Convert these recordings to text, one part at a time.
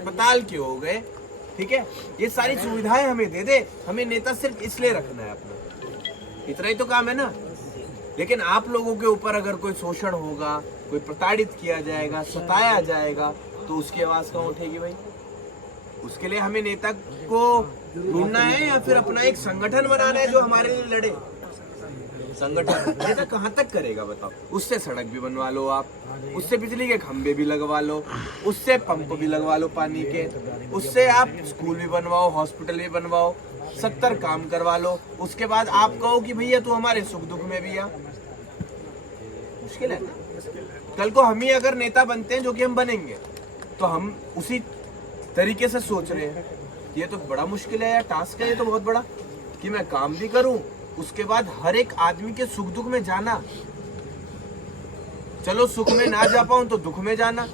अस्पताल के हो गए, ठीक है, ये सारी सुविधाएं हमें दे दे, हमें नेता सिर्फ इसलिए रखना है अपना, इतना ही तो काम है ना। लेकिन आप लोगों के ऊपर अगर कोई शोषण होगा, कोई प्रताड़ित किया जाएगा, सताया जाएगा, तो उसकी आवाज कहाँ उठेगी भाई? उसके लिए हमें नेता को ढूंढना है या फिर अपना एक संगठन बनाना है जो हमारे लिए लड़े। संगठन नेता कहाँ तक करेगा बताओ? उससे सड़क भी बनवा लो आप, उससे बिजली के खंभे भी लगवा लो, उससे पंप भी लगवा लो पानी के, उससे आप स्कूल भी बनवाओ, हॉस्पिटल भी बनवाओ, 70 काम करवा लो। उसके बाद आप कहो कि भैया तू हमारे सुख दुख में भी आ। मुश्किल है ना। कल को हम ही अगर नेता बनते हैं, जो कि हम बनेंगे, तो हम उसी तरीके से सोच रहे हैं। ये तो बड़ा मुश्किल है यार, टास्क है ये तो बहुत बड़ा, कि मैं काम भी करूं, उसके बाद हर एक आदमी के सुख दुख में जाना। चलो सुख में ना जा पाऊं तो दुख में जाना,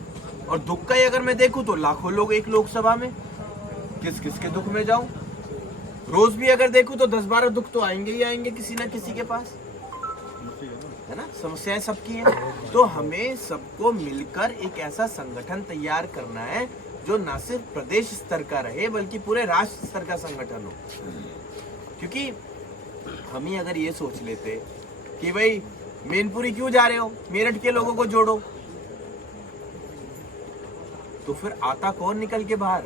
और दुख का ही अगर मैं देखूं तो लाखों लोग एक लोकसभा में, किस किस के दुख में जाऊं? रोज भी अगर देखूं तो 10-12 दुख तो आएंगे ही आएंगे किसी ना किसी के पास, है ना। समस्याएं सबकी हैं, तो हमें सबको मिलकर एक ऐसा संगठन तैयार करना है जो ना सिर्फ प्रदेश स्तर का रहे बल्कि पूरे राष्ट्र स्तर का संगठन हो। क्योंकि हम ही अगर ये सोच लेते कि भाई मैनपुरी क्यों जा रहे हो, मेरठ के लोगों को जोड़ो, तो फिर आता कौन निकल के बाहर?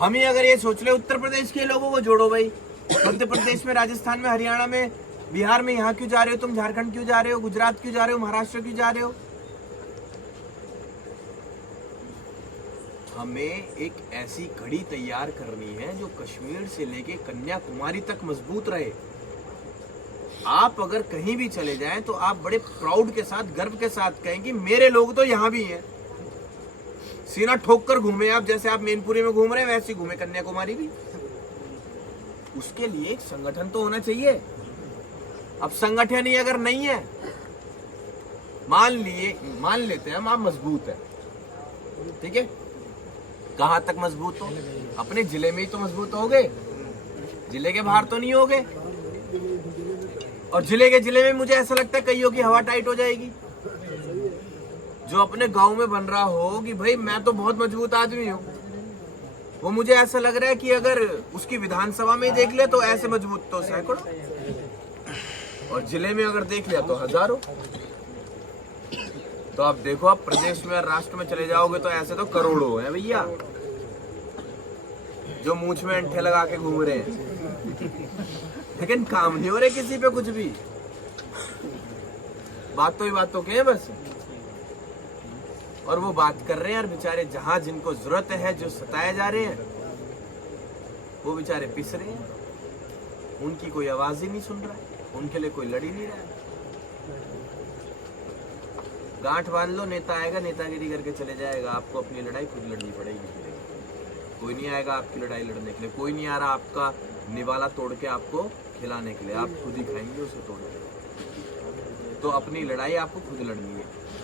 हम ही अगर ये सोच ले उत्तर प्रदेश के लोगों को जोड़ो भाई, मध्य प्रदेश में, राजस्थान में, हरियाणा में, बिहार में, यहाँ क्यों जा रहे हो तुम? झारखंड क्यों जा रहे हो? गुजरात क्यों जा रहे हो? महाराष्ट्र क्यों जा रहे हो? हमें एक ऐसी कड़ी तैयार करनी है जो कश्मीर से लेके कन्याकुमारी तक मजबूत रहे। आप अगर कहीं भी चले जाएं तो आप बड़े प्राउड के साथ, गर्व के साथ कहें कि मेरे लोग तो यहाँ भी हैं। सीना ठोक कर घूमे आप, जैसे आप मैनपुरी में घूम रहे हैं वैसे घूमे कन्याकुमारी भी। उसके लिए एक संगठन तो होना चाहिए। अब संगठन ही अगर नहीं है, मान लेते हैं हम आप मजबूत है, ठीक है, कहां तक मजबूत हो? अपने जिले में ही तो मजबूत हो गए, जिले के बाहर तो नहीं हो गए। और जिले के जिले में मुझे ऐसा लगता है कईयों की हवा टाइट हो जाएगी। जो अपने गांव में बन रहा हो कि भाई मैं तो बहुत मजबूत आदमी हूं, वो मुझे ऐसा लग रहा है कि अगर उसकी विधानसभा में देख ले तो ऐसे मजबूत तो सैकड़ों, और जिले में अगर देख लिया तो हजारों। तो आप देखो, आप प्रदेश में और राष्ट्र में चले जाओगे तो ऐसे तो करोड़ों हैं भैया, जो मूंछ में अंठे लगा के घूम रहे हैं, लेकिन काम नहीं हो रहे किसी पे कुछ भी। बातों ही बातों के हैं बस, और वो बात कर रहे हैं यार बेचारे, जहां जिनको जरूरत है, जो सताए जा रहे हैं, वो बेचारे पिस रहे हैं, उनकी कोई आवाज ही नहीं सुन रहा है, उनके लिए कोई लड़ ही नहीं रहा है। गांठ बांध लो, नेता आएगा नेतागिरी करके चले जाएगा, आपको अपनी लड़ाई खुद लड़नी पड़ेगी। कोई नहीं आएगा आपकी लड़ाई लड़ने के लिए, कोई नहीं आ रहा आपका निवाला तोड़ के आपको खिलाने के लिए, आप खुद ही खाएंगे उसे तोड़ के। तो अपनी लड़ाई आपको खुद लड़नी है।